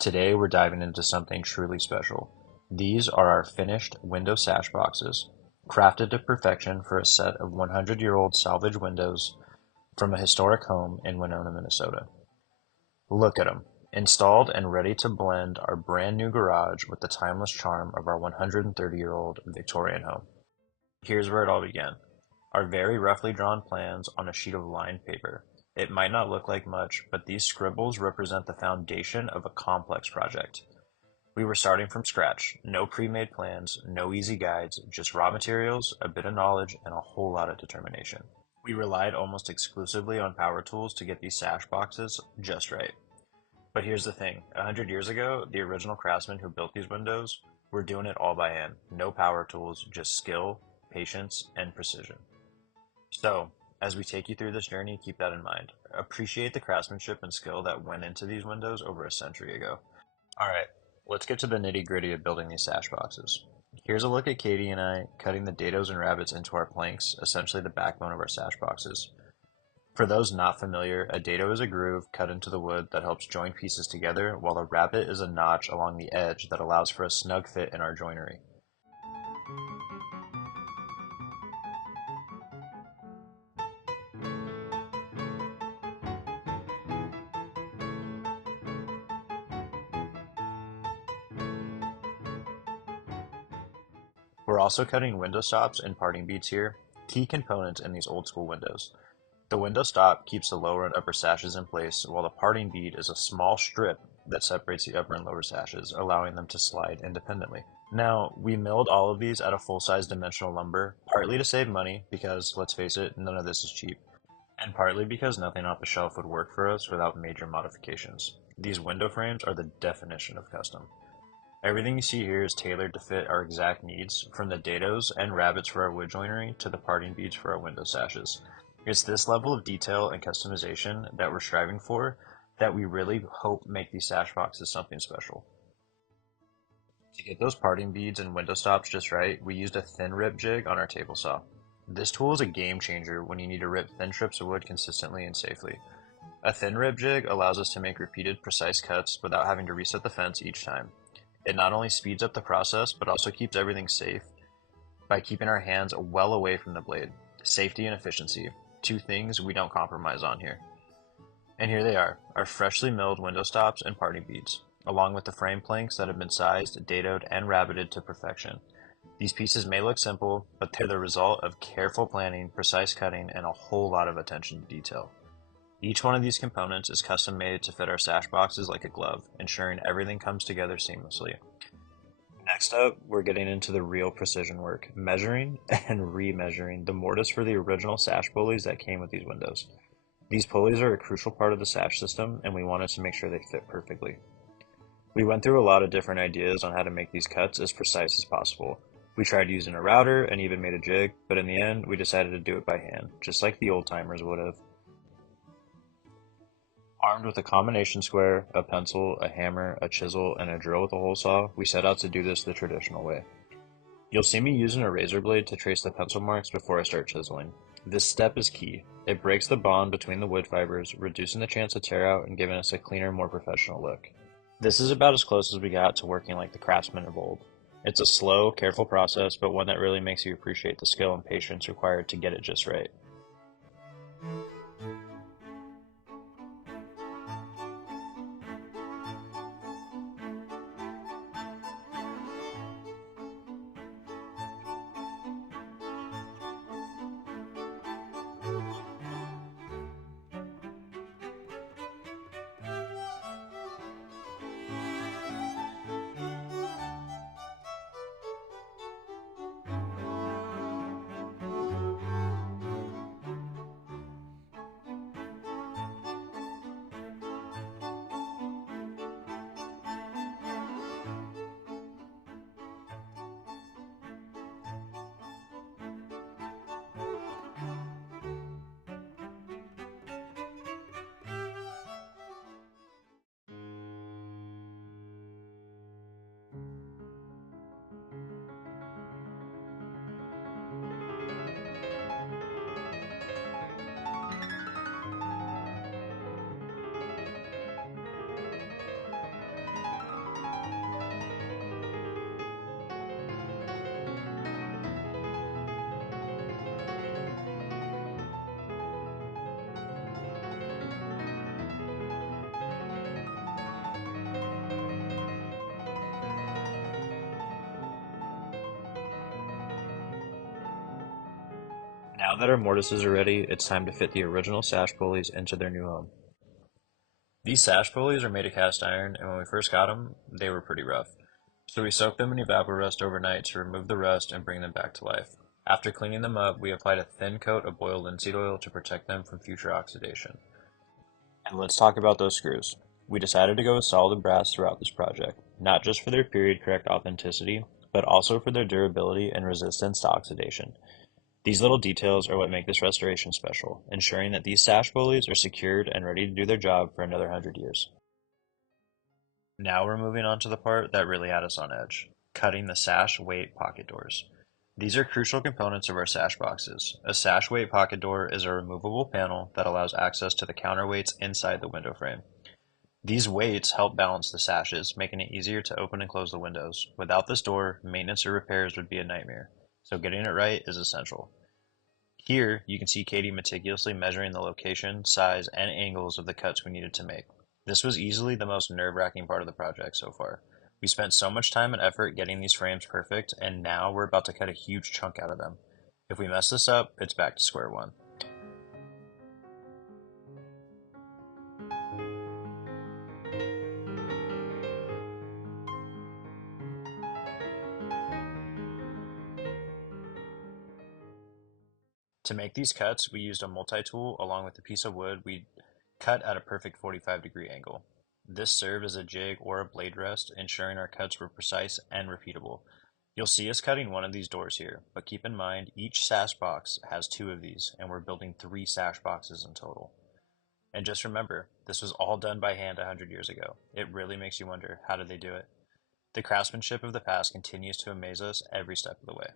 Today we're diving into something truly special. These are our finished window sash boxes, crafted to perfection for a set of 100-year-old salvage windows from a historic home in Winona, Minnesota. Look at them, installed and ready to blend our brand new garage with the timeless charm of our 130-year-old Victorian home. Here's where it all began. Our very roughly drawn plans on a sheet of lined paper. It might not look like much, but these scribbles represent the foundation of a complex project. We were starting from scratch. No pre-made plans, no easy guides, just raw materials, a bit of knowledge, and a whole lot of determination. We relied almost exclusively on power tools to get these sash boxes just right. But here's the thing, 100 years ago, the original craftsmen who built these windows were doing it all by hand. No power tools, just skill, patience, and precision. So, as we take you through this journey, keep that in mind. Appreciate the craftsmanship and skill that went into these windows over a century ago. Alright, let's get to the nitty gritty of building these sash boxes. Here's a look at Katie and I cutting the dados and rabbets into our planks, essentially the backbone of our sash boxes. For those not familiar, a dado is a groove cut into the wood that helps join pieces together, while a rabbet is a notch along the edge that allows for a snug fit in our joinery. We're also cutting window stops and parting beads here, key components in these old school windows. The window stop keeps the lower and upper sashes in place, while the parting bead is a small strip that separates the upper and lower sashes, allowing them to slide independently. Now, we milled all of these at a full-size dimensional lumber, partly to save money, because, let's face it, none of this is cheap, and partly because nothing off the shelf would work for us without major modifications. These window frames are the definition of custom. Everything you see here is tailored to fit our exact needs, from the dados and rabbets for our wood joinery to the parting beads for our window sashes. It's this level of detail and customization that we're striving for that we really hope make these sash boxes something special. To get those parting beads and window stops just right, we used a thin rip jig on our table saw. This tool is a game changer when you need to rip thin strips of wood consistently and safely. A thin rip jig allows us to make repeated precise cuts without having to reset the fence each time. It not only speeds up the process, but also keeps everything safe by keeping our hands well away from the blade. Safety and efficiency, two things we don't compromise on here. And here they are, our freshly milled window stops and parting beads, along with the frame planks that have been sized, dadoed, and rabbeted to perfection. These pieces may look simple, but they're the result of careful planning, precise cutting, and a whole lot of attention to detail. Each one of these components is custom made to fit our sash boxes like a glove, ensuring everything comes together seamlessly. Next up, we're getting into the real precision work, measuring and re-measuring the mortise for the original sash pulleys that came with these windows. These pulleys are a crucial part of the sash system, and we wanted to make sure they fit perfectly. We went through a lot of different ideas on how to make these cuts as precise as possible. We tried using a router and even made a jig, but in the end, we decided to do it by hand, just like the old timers would have. Armed with a combination square, a pencil, a hammer, a chisel, and a drill with a hole saw, we set out to do this the traditional way. You'll see me using a razor blade to trace the pencil marks before I start chiseling. This step is key. It breaks the bond between the wood fibers, reducing the chance of tear out and giving us a cleaner, more professional look. This is about as close as we got to working like the craftsmen of old. It's a slow, careful process, but one that really makes you appreciate the skill and patience required to get it just right. Now that our mortises are ready, it's time to fit the original sash pulleys into their new home. These sash pulleys are made of cast iron, and when we first got them, they were pretty rough. So we soaked them in evaporust overnight to remove the rust and bring them back to life. After cleaning them up, we applied a thin coat of boiled linseed oil to protect them from future oxidation. And let's talk about those screws. We decided to go with solid brass throughout this project, not just for their period correct authenticity, but also for their durability and resistance to oxidation. These little details are what make this restoration special, ensuring that these sash pulleys are secured and ready to do their job for another 100 years. Now we're moving on to the part that really had us on edge, cutting the sash weight pocket doors. These are crucial components of our sash boxes. A sash weight pocket door is a removable panel that allows access to the counterweights inside the window frame. These weights help balance the sashes, making it easier to open and close the windows. Without this door, maintenance or repairs would be a nightmare, so getting it right is essential. Here, you can see Katie meticulously measuring the location, size, and angles of the cuts we needed to make. This was easily the most nerve-wracking part of the project so far. We spent so much time and effort getting these frames perfect, and now we're about to cut a huge chunk out of them. If we mess this up, it's back to square one. To make these cuts, we used a multi-tool along with a piece of wood we cut at a perfect 45-degree angle. This served as a jig or a blade rest, ensuring our cuts were precise and repeatable. You'll see us cutting one of these doors here, but keep in mind each sash box has two of these, and we're building 3 sash boxes in total. And just remember, this was all done by hand 100 years ago. It really makes you wonder, how did they do it? The craftsmanship of the past continues to amaze us every step of the way.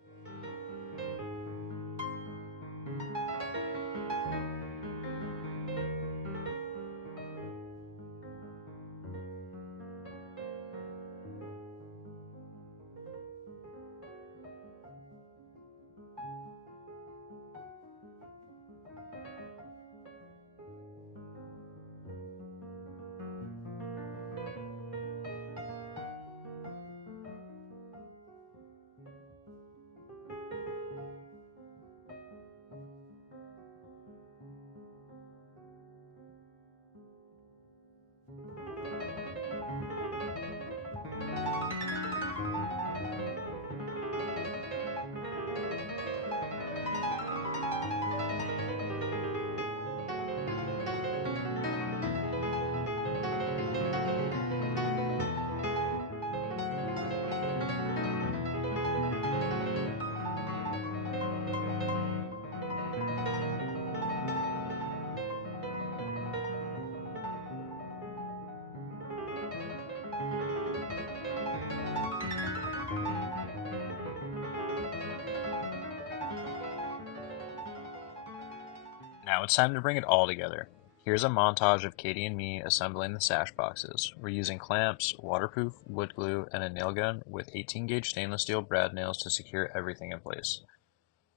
Now it's time to bring it all together. Here's a montage of Katie and me assembling the sash boxes. We're using clamps, waterproof wood glue, and a nail gun with 18-gauge stainless steel brad nails to secure everything in place.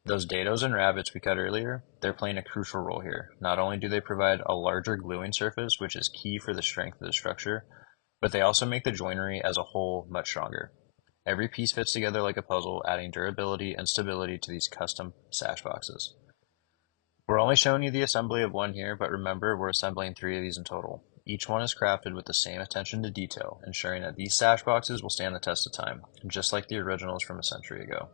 Those dados and rabbets we cut earlier, they're playing a crucial role here. Not only do they provide a larger gluing surface, which is key for the strength of the structure, but they also make the joinery as a whole much stronger. Every piece fits together like a puzzle, adding durability and stability to these custom sash boxes. We're only showing you the assembly of one here, but remember we're assembling 3 of these in total. Each one is crafted with the same attention to detail, ensuring that these sash boxes will stand the test of time, just like the originals from a century ago.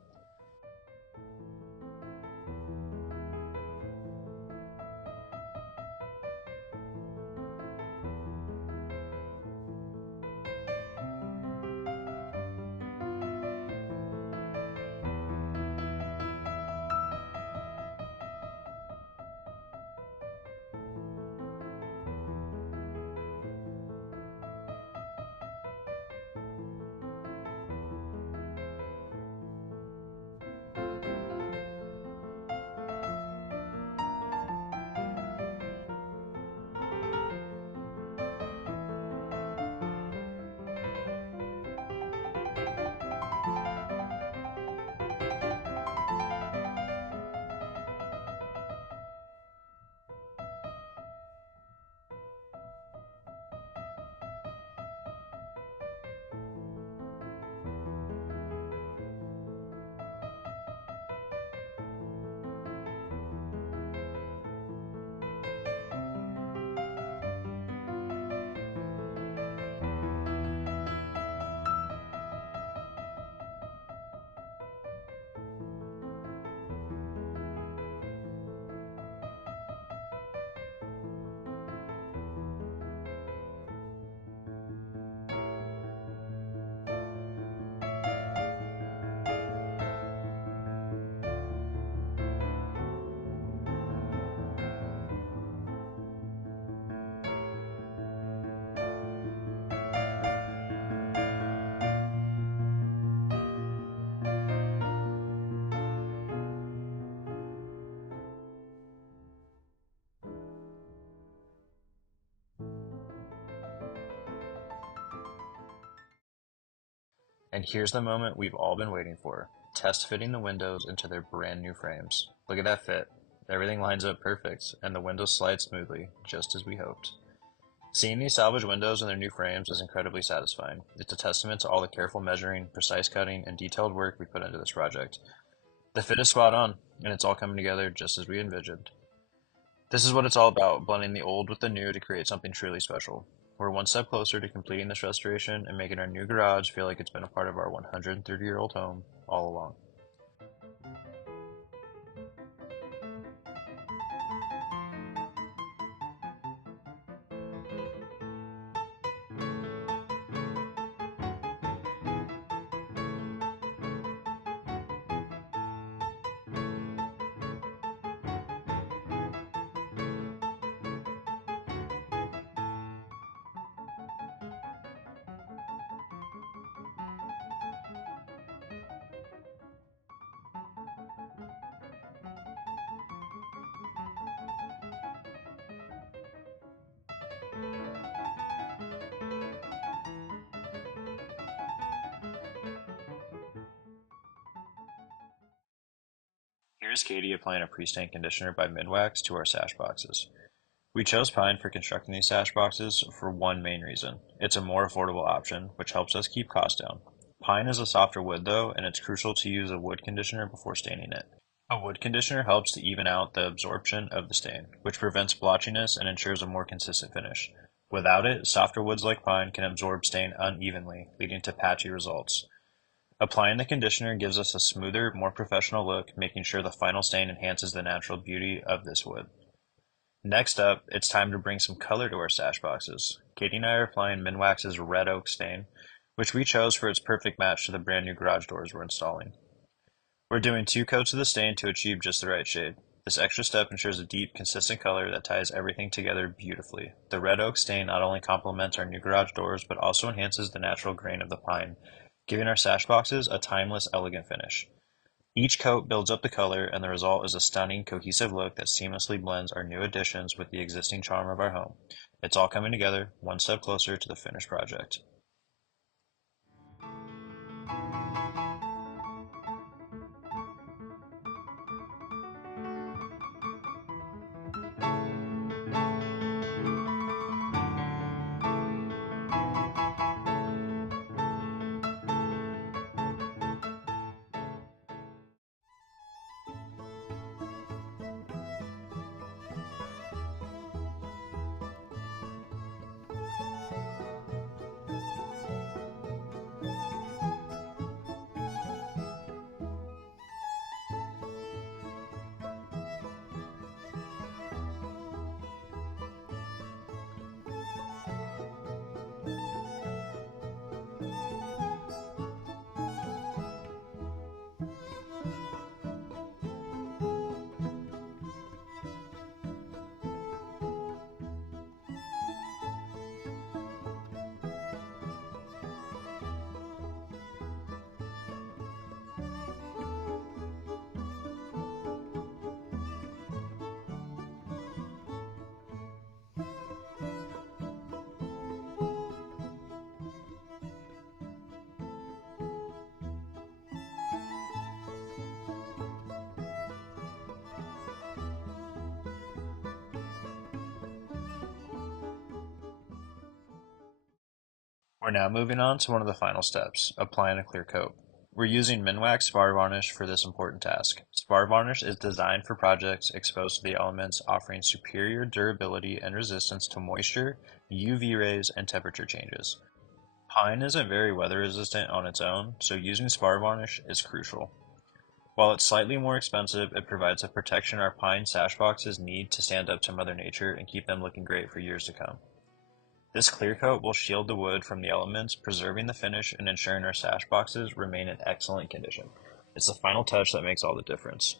And here's the moment we've all been waiting for. Test fitting the windows into their brand new frames. Look at that fit. Everything lines up perfect, and the windows slide smoothly, just as we hoped. Seeing these salvage windows in their new frames is incredibly satisfying. It's a testament to all the careful measuring, precise cutting, and detailed work we put into this project. The fit is spot on, and it's all coming together just as we envisioned. This is what it's all about, blending the old with the new to create something truly special. We're one step closer to completing this restoration and making our new garage feel like it's been a part of our 130-year-old home all along. Here's Katie applying a pre-stain conditioner by Midwax to our sash boxes. We chose pine for constructing these sash boxes for one main reason. It's a more affordable option, which helps us keep costs down. Pine is a softer wood though, and it's crucial to use a wood conditioner before staining it. A wood conditioner helps to even out the absorption of the stain, which prevents blotchiness and ensures a more consistent finish. Without it, softer woods like pine can absorb stain unevenly, leading to patchy results. Applying the conditioner gives us a smoother, more professional look, making sure the final stain enhances the natural beauty of this wood. Next up, it's time to bring some color to our sash boxes. Katie and I are applying Minwax's red oak stain, which we chose for its perfect match to the brand new garage doors we're installing. We're doing 2 coats of the stain to achieve just the right shade. This extra step ensures a deep, consistent color that ties everything together beautifully. The red oak stain not only complements our new garage doors, but also enhances the natural grain of the pine, giving our sash boxes a timeless, elegant finish. Each coat builds up the color, and the result is a stunning, cohesive look that seamlessly blends our new additions with the existing charm of our home. It's all coming together, one step closer to the finished project. We're now moving on to one of the final steps, applying a clear coat. We're using Minwax Spar Varnish for this important task. Spar Varnish is designed for projects exposed to the elements, offering superior durability and resistance to moisture, UV rays, and temperature changes. Pine isn't very weather resistant on its own, so using Spar Varnish is crucial. While it's slightly more expensive, it provides a protection our pine sash boxes need to stand up to Mother Nature and keep them looking great for years to come. This clear coat will shield the wood from the elements, preserving the finish and ensuring our sash boxes remain in excellent condition. It's the final touch that makes all the difference.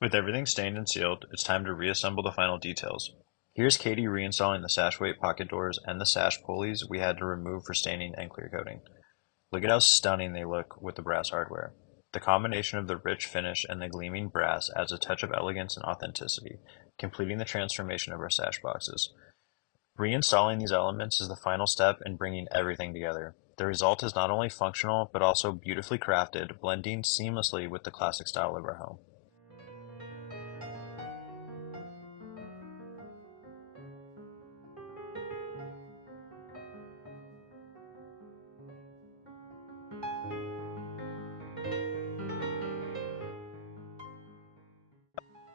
With everything stained and sealed, it's time to reassemble the final details. Here's Katie reinstalling the sash weight pocket doors and the sash pulleys we had to remove for staining and clear coating. Look at how stunning they look with the brass hardware. The combination of the rich finish and the gleaming brass adds a touch of elegance and authenticity, completing the transformation of our sash boxes. Reinstalling these elements is the final step in bringing everything together. The result is not only functional, but also beautifully crafted, blending seamlessly with the classic style of our home.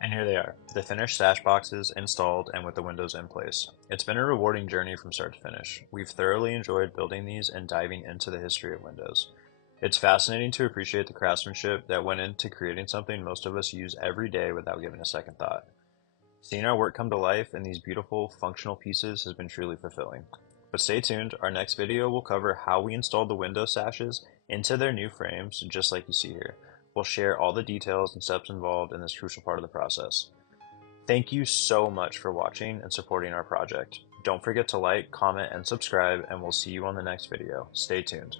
And here they are, the finished sash boxes installed and with the windows in place. It's been a rewarding journey from start to finish. We've thoroughly enjoyed building these and diving into the history of windows. It's fascinating to appreciate the craftsmanship that went into creating something most of us use every day without giving a second thought. Seeing our work come to life in these beautiful, functional pieces has been truly fulfilling. But stay tuned, our next video will cover how we installed the window sashes into their new frames, just like you see here. We'll share all the details and steps involved in this crucial part of the process. Thank you so much for watching and supporting our project. Don't forget to like, comment, and subscribe, and we'll see you on the next video. Stay tuned.